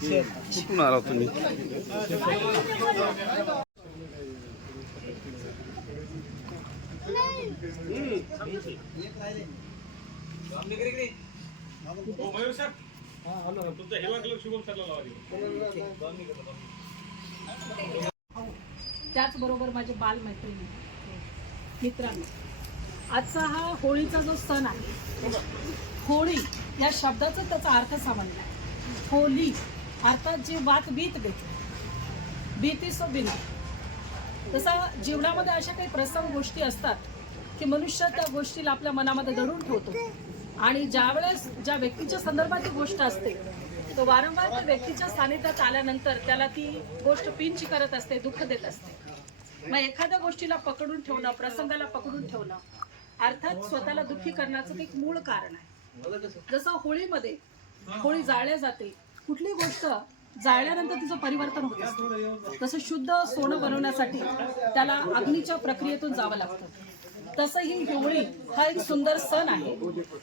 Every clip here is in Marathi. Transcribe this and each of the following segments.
कुठून आला तुम्ही? त्याचबरोबर माझे बालमैत्रिणी मित्रांनो आजचा हा होळीचा जो सण आहे होळी या शब्दाचा त्याचा अर्थ समजला होली अर्थात जी बात बीत देते. भीती सो बिना. तसा जीवनामध्ये अशा काही प्रसंग गोष्टी असतात की मनुष्य त्या गोष्टीला आपल्या मनामध्ये दडून ठेवतो. आणि ज्यावेळेस ज्या व्यक्तीच्या संदर्भात ती गोष्ट असते तो वारंवार त्या व्यक्तीच्या सानिध्यात आल्यानंतर त्याला ती गोष्ट पिंची करत असते दुःख देत असते. मग एखाद्या गोष्टीला पकडून ठेवणं प्रसंगाला पकडून ठेवणं अर्थात स्वतःला दुःखी करण्याचं एक मूळ कारण आहे. जसं होळीमध्ये होळी जाळल्या जाते कुठली गोष्ट जाळल्यानंतर तिचं परिवर्तन होत. असतं तसं शुद्ध सोनं बनवण्यासाठी त्याला अग्नीच्या प्रक्रियेतून जावं लागतं. तसं ही होळी हा एक सुंदर सण आहे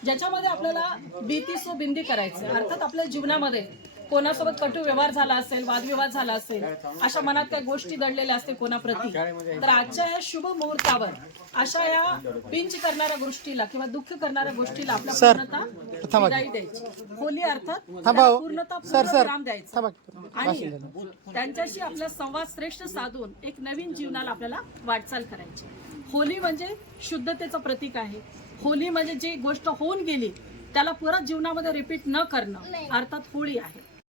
ज्याच्यामध्ये आपल्याला बीती सो बिंदी करायचं अर्थात आपल्या जीवनामध्ये कोणासोबत कटू व्यवहार झाला असेल वादविवाद झाला असेल अशा मनात काही गोष्टी दडलेल्या असते कोणाप्रती? तर आजच्या या शुभ मुहूर्तावर अशा या पिंच करणाऱ्या गोष्टीला किंवा दुःख करणाऱ्या गोष्टीला आपल्या पूर्णता विदाई द्यायची. होली अर्थात त्याला पूर्णता पूर्ण विराम द्यायचा. आणि त्यांच्याशी आपला संवाद श्रेष्ठ साधून एक नवीन जीवनाला आपल्याला वाटचाल करायची. होली म्हणजे शुद्धतेचं प्रतीक आहे. होली म्हणजे जी गोष्ट होऊन गेली त्याला परत जीवनामध्ये रिपीट न करणं अर्थात होळी आहे.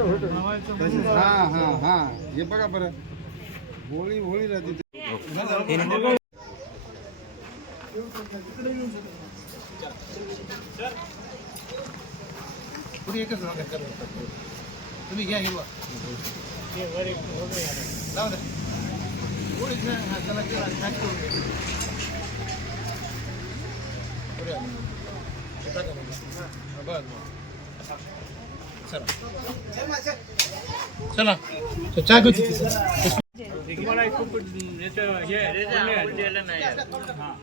हा हा हा हे बघा बरं होळी होळी राहते पुढे एकच तुम्ही घ्या हिरवा लावा द्या. चला, चला, चला चला चहा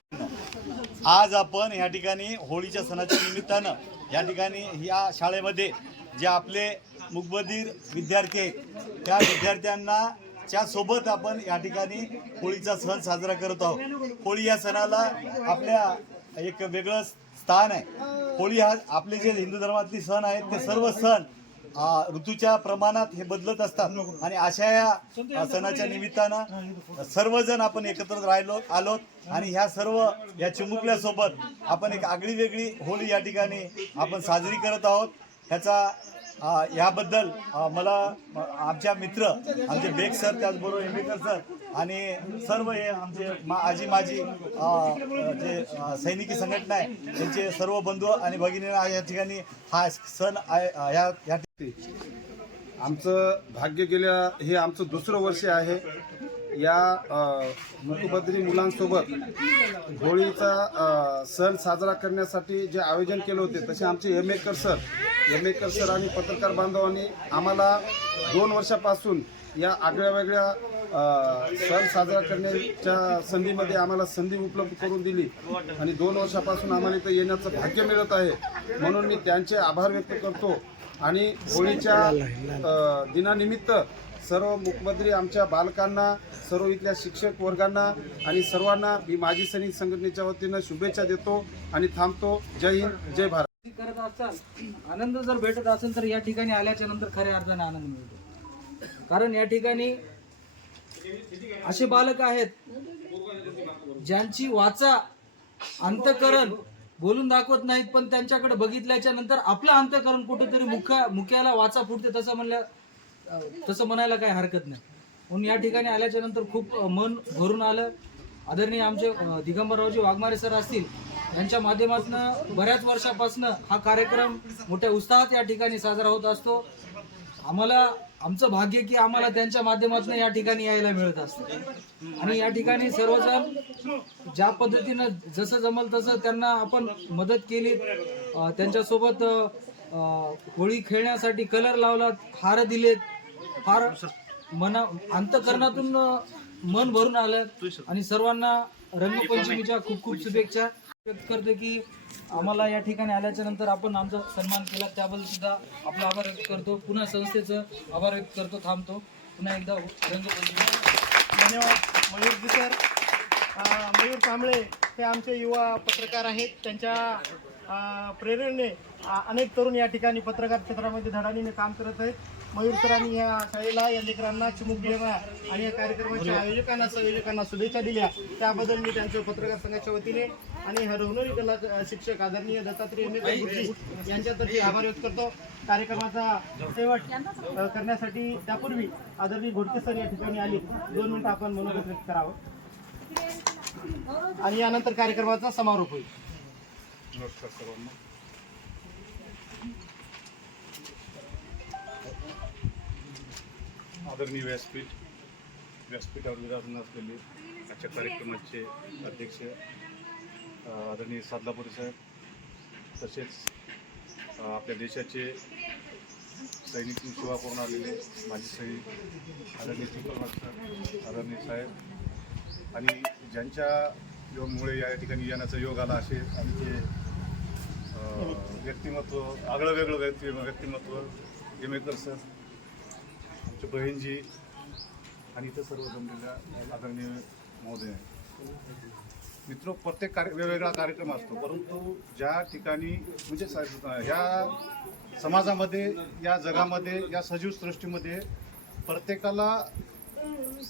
आज आपण या ठिकाणी होळीच्या सणाच्या निमित्तानं या ठिकाणी या शाळेमध्ये जे आपले मुकबधीर विद्यार्थी आहेत त्या विद्यार्थ्यांना च्या सोबत आपण या ठिकाणी होळीचा सण साजरा करत आहोत. होळी या सणाला आपल्या एक वेगळं स्थान आहे. होळी हा आपले जे हिंदू धर्मातले सण आहेत ते सर्व सण ऋतूच्या प्रमाणात हे बदलत असतात. आणि अशा या सणाच्या निमित्तानं सर्वजण आपण एकत्र राहिलो आलोत आणि ह्या सर्व या चिमुकल्यासोबत आपण एक आगळी वेगळी होळी या ठिकाणी आपण साजरी करत आहोत. ह्याचा याबद्दल मला आमच्या मित्र आमचे बेग सर त्याचबरोबर एंबेकर सर आणि सर्व हे आमचे मा आजी माझी जे सैनिकी संघटना आहे त्यांचे सर्व बंधू आणि भगिनींना या ठिकाणी हा सण आहे- अ, ह्या ह्या आमचं भाग्य गेल्या हे आमचं दुसरं वर्ष आहे. या मुकबद्री मुलांसोबत होळीचा सण साजरा करण्यासाठी जे आयोजन केलं होते तसे आमचे यमेकर सर यमेकर सर आणि पत्रकार बांधवांनी आम्हाला दोन वर्षापासून या आगळ्या वेगळ्या सण साजरा करण्याच्या संधीमध्ये आम्हाला संधी उपलब्ध करून दिली. आणि दोन वर्षापासून आम्हाला इथं येण्याचं भाग्य मिळत आहे. म्हणून मी त्यांचे आभार व्यक्त करतो. आणि होळीच्या दिनानिमित्त सर्व मुखमंत्री आमच्या बालकांना सर्व इथल्या शिक्षक वर्गांना आणि सर्वांना मी माजी सैनिक संघटनेच्या वतीनं शुभेच्छा देतो आणि थांबतो. जय हिंद जय भारत. करत असाल आनंद जर भेटत असेल तर या ठिकाणी आल्याच्यानंतर खऱ्या अर्थाने आनंद मिळतो. कारण या ठिकाणी असे बालक आहेत ज्यांची वाचा अंतकरण बोलून दाखवत नाहीत पण त्यांच्याकडे बघितल्याच्या नंतर आपलं अंतकरण कुठेतरी मुख्या मुख्याला वाचा फुटते तसं म्हणल्या तसं म्हणायला काही हरकत नाही. म्हणून या ठिकाणी आल्याच्यानंतर खूप मन भरून आलं. आदरणीय आमचे दिगंबररावजी वाघमारे सर असतील यांच्या माध्यमातून बऱ्याच वर्षापासून हा कार्यक्रम मोठ्या उत्साहात या ठिकाणी साजरा होत असतो. आम्हाला आमचं भाग्य की आम्हाला त्यांच्या माध्यमातून या ठिकाणी यायला मिळत असतं. आणि या ठिकाणी सर्वजण ज्या पद्धतीनं जसं जमल तसं त्यांना आपण मदत केली. त्यांच्यासोबत होळी खेळण्यासाठी कलर लावला हार दिलेत. फार मना अंतकरणातून मन भरून आलं आणि सर्वांना रंगपंचमीच्या खूप खूप शुभेच्छा. व्यक्त करतो की आम्हाला या ठिकाणी आल्याच्यानंतर आपण आमचा सन्मान केला. त्याबद्दल सुद्धा आपला आभार व्यक्त करतो. पुन्हा संस्थेचं आभार व्यक्त करतो थांबतो. पुन्हा एकदा रंगपंचमी. धन्यवाद मयूरजी सर. मयूर कांबळे हे आमचे युवा पत्रकार आहेत. त्यांच्या प्रेरणेने अनेक तरुण या ठिकाणी पत्रकार क्षेत्रामध्ये धडाडीने काम करत आहेत. मयूर सरांनी या शाळेला या लेकरांना चिमुक दिल्या आणि या कार्यक्रमाच्या आयोजकांना संयोजकांना शुभेच्छा दिल्या. त्याबद्दल मी त्यांच्या पत्रकार संघाच्या वतीने आणि हरवणारी कला शिक्षक आदरणीय दत्तात्रय यांच्यातर्फे आभार व्यक्त करतो. कार्यक्रमाचा शेवट करण्यासाठी त्यापूर्वी आदरणीय घोडके सर या ठिकाणी आले. दोन मिनिटं आपण मनोगत व्यक्त करावं. आणि यानंतर कार्यक्रमाचा समारोप होईल. नमस्कार सर्वांना. आदरणीय व्यासपीठ व्यासपीठावर विराजमान असलेले आजच्या कार्यक्रमाचे अध्यक्ष आदरणीय सादलापुरी साहेब तसेच आपल्या देशाचे सैनिक सेवा करून आलेले माजी सैनिक आदरणीय चित्रनाथ सर आदरणीय साहेब. आणि ज्यांच्या योगमुळे या ठिकाणी येण्याचा योग आला असे आमचे ते व्यक्तिमत्व आगळं वेगळं व्यक्ती व्यक्तिमत्व गेमेकर सर बहीणजी आणि इथं सर्व जमलेल्या आदरणीय महोदय. मित्र प्रत्येक कार्य वेगवेगळा कार्यक्रम असतो परंतु ज्या ठिकाणी म्हणजे ह्या समाजामध्ये या जगामध्ये या सजीव सृष्टीमध्ये प्रत्येकाला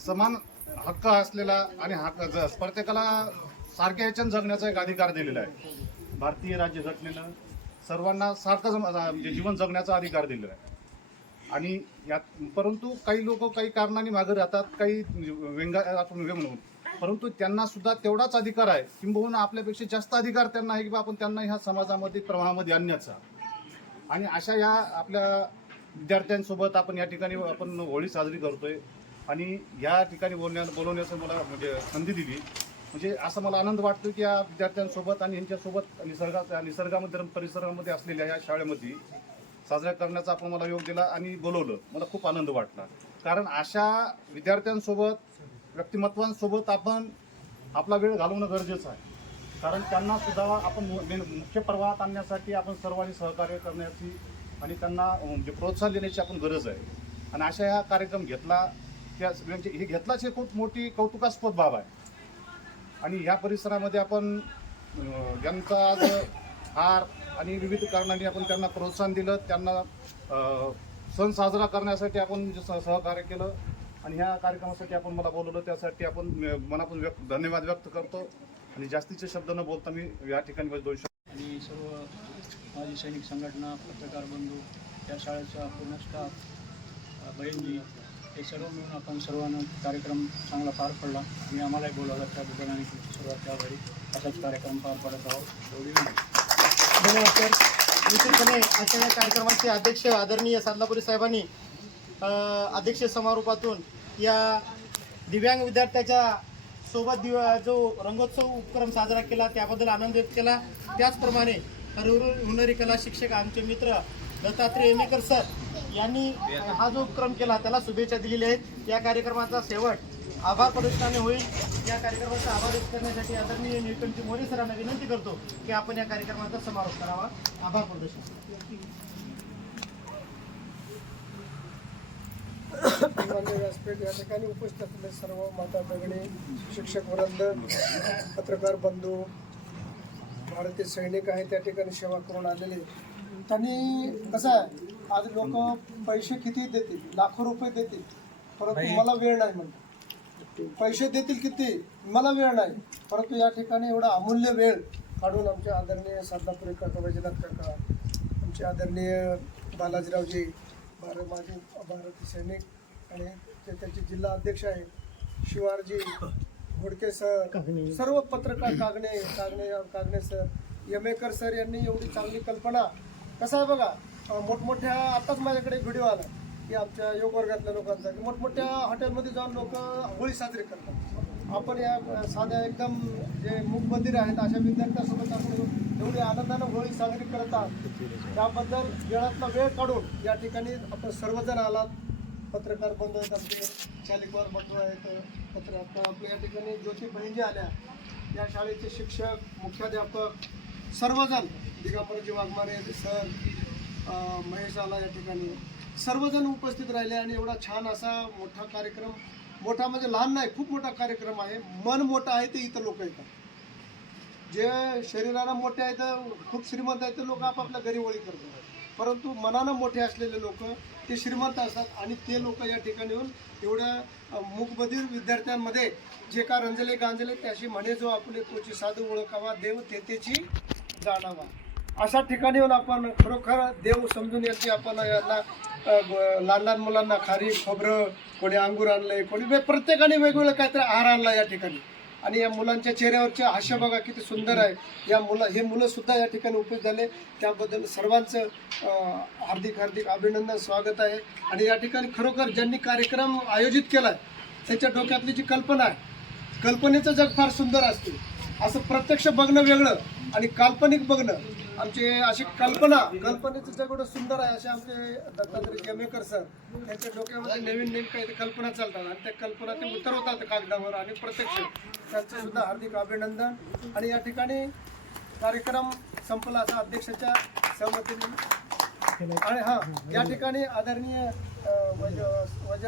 समान हक्क असलेला आणि हक्क ज- प्रत्येकाला सारख्या ह्याच्यानं जगण्याचा एक अधिकार दिलेला आहे. भारतीय राज्यघटनेनं सर्वांना सारखं म्हणजे जीवन जगण्याचा अधिकार दिलेला आहे. आणि यात परंतु काही लोक काही कारणाने मागे राहतात काही व्यंगा आपण म्हणून परंतु त्यांना सुद्धा तेवढाच अधिकार आहे. किंबहुना आपल्यापेक्षा जास्त अधिकार त्यांना आहे की बा आपण त्यांना ह्या समाजामध्ये प्रवाहामध्ये आणण्याचा. आणि अशा या आपल्या विद्यार्थ्यांसोबत आपण या ठिकाणी आपण होळी साजरी करतोय. आणि या ठिकाणी बोलण्या बोलवण्याचं मला म्हणजे संधी दिली. म्हणजे असं मला आनंद वाटतो की या विद्यार्थ्यांसोबत आणि यांच्यासोबत निसर्गात निसर्गामध्ये परिसरामध्ये असलेल्या या शाळेमध्ये साजरा करण्याचा आपण मला योग दिला आणि बोलवलं. मला खूप आनंद वाटला. कारण अशा विद्यार्थ्यांसोबत व्यक्तिमत्वांसोबत आपण आपला वेळ घालवणं गरजेचं आहे. कारण त्यांना सुद्धा आपण मु- मुख्य प्रवाहात आणण्यासाठी आपण सर्वांनी सहकार्य करण्याची आणि त्यांना म्हणजे प्रोत्साहन देण्याची आपण गरज आहे. आणि अशा ह्या कार्यक्रम घेतला त्या म्हणजे हे घेतलाच हे खूप मोठी कौतुकास्पद बाब आहे. आणि ह्या परिसरामध्ये आपण ज्यांचा आज हार आणि विविध कारणांनी आपण त्यांना प्रोत्साहन दिलं. त्यांना सण साजरा करण्यासाठी आपण सहकार्य केलं आणि ह्या कार्यक्रमासाठी आपण मला बोलवलं. त्यासाठी आपण मनापासून व्यक्त धन्यवाद व्यक्त करतो. आणि जास्तीचे शब्द न बोलता मी या ठिकाणी दोन आणि सर्व माजी सैनिक संघटना पत्रकार बंधू या शाळेचा पूर्ण स्टाफ अ, हे सर्व मिळून आपण सर्वांना कार्यक्रम चांगला पार पडला. आणि आम्हालाही बोलावलं त्याबद्दल आणि सर्वात आभारी असाच कार्यक्रम पार पडत आहोत. एवढी धन्यवाद सर. निश्चितपणे अशा या कार्यक्रमाचे अध्यक्ष आदरणीय सादलापुरी साहेबांनी अध्यक्ष समारोपातून या दिव्यांग विद्यार्थ्याच्या सोबत दिव जो रंगोत्सव उपक्रम साजरा केला त्याबद्दल आनंद व्यक्त केला. त्याचप्रमाणे हरहुर हुनरी कला शिक्षक आमचे मित्र दत्तात्रय येणेकर सर यांनी हा जो उपक्रम केला त्याला शुभेच्छा दिलेल्या आहेत. या कार्यक्रमाचा शेवट आभार प्रदर्शनाने होईल. या कार्यक्रमाचा आभार व्यक्त करण्यासाठी आदरणीय निळकंठी मोरे सरांना विनंती करतो की आपण या कार्यक्रमाचा समारोप करावा. आभार प्रदर्शन. व्यासपीठ या ठिकाणी उपस्थित असलेले सर्व माता भगिनी शिक्षक वृंद पत्रकार बंधू भारतीय सैनिक आहेत त्या ठिकाणी सेवा करून आलेले. त्यांनी कसं आहे आज लोक पैसे किती देतील? लाखो रुपये देतील. परंतु मला वेळ नाही म्हणतात. पैसे देतील किती? मला वेळ नाही. परंतु या ठिकाणी एवढा अमूल्य वेळ काढून आमचे आदरणीय सरदापुरी काका वैजनाथ काका आमचे आदरणीय बालाजीरावजी भारत माझे भारतीय सैनिक आणि ते त्यांचे जिल्हा अध्यक्ष आहेत. शिवारजी घोडके सर सर्व पत्रकार कागणे कागणे कागणे सर यमेकर सर यांनी एवढी चांगली कल्पना. कसं आहे बघा मोठमोठ्या आताच माझ्याकडे व्हिडिओ आला. की आमच्या योग वर्गातल्या लोकांचा की मोठमोठ्या हॉटेलमध्ये जाऊन लोक होळी साजरी करतात. आपण या साध्या एकदम जे मूकबधीर आहेत अशा विद्यार्थ्यांसोबत आपण एवढी आनंदानं होळी साजरी करत आहात. त्याबद्दल वेळातला वेळ काढून या ठिकाणी आपण सर्वजण आलात. पत्रकार बंधू आहेत आपले शालिकवार बंधू आहेत पत्र आपल्या या ठिकाणी ज्योती बहिणी आल्या. या शाळेचे शिक्षक मुख्याध्यापक सर्वजण दिगंबरजी वाघमारे सर महेश आला या ठिकाणी. सर्वजण उपस्थित राहिले आणि एवढा छान असा मोठा कार्यक्रम मोठा म्हणजे लहान नाही खूप मोठा कार्यक्रम आहे. मन मोठं आहे ते इथं लोक येतात. जे शरीराला मोठे आहेत खूप श्रीमंत आहेत ते लोक आपापल्या घरी ओळी करतात. परंतु मनानं मोठे असलेले लोक ते श्रीमंत असतात आणि ते लोक या ठिकाणी येऊन एवढ्या मुखबधीर विद्यार्थ्यांमध्ये जे का रंजले गांजले त्याशी म्हणे जो आपले तोची साधू ओळखावा देव तेथेची जाणावा. अशा ठिकाणी येऊन आपण खरोखर देव समजून याची आपण यांना लहान लहान मुलांना खारी खोबरं कोणी अंगूर आणलंय कोणी वे- प्रत्येकाने वेगवेगळं काहीतरी आहार आणला या ठिकाणी. आणि या मुलांच्या चेहऱ्यावरचे हास्य बघा किती सुंदर आहे. या मुलं हे मुलं सुद्धा या ठिकाणी उपयोग झाले. त्याबद्दल सर्वांचं हार्दिक हार्दिक अभिनंदन स्वागत आहे. आणि या ठिकाणी खरोखर ज्यांनी कार्यक्रम आयोजित केला आहे त्याच्या डोक्यातली जी कल्पना आहे कल्पनेचं जग फार सुंदर असते. असं प्रत्यक्ष बघणं वेगळं आणि काल्पनिक बघणं. आमचे अशी कल्पना कल्पनेचं जग सुंदर आहे असे आमचे दत्तात्रय जमेकर सर त्यांच्या डोक्यामध्ये नवीन नवीन काही कल्पना चालतात आणि त्या कल्पना ते उतरवतात कागदावर आणि प्रत्यक्ष. त्यांचं सुद्धा हार्दिक अभिनंदन. आणि या ठिकाणी कार्यक्रम संपला असा अध्यक्षाच्या सहमतीने. आणि हा या ठिकाणी आदरणीय वज- वज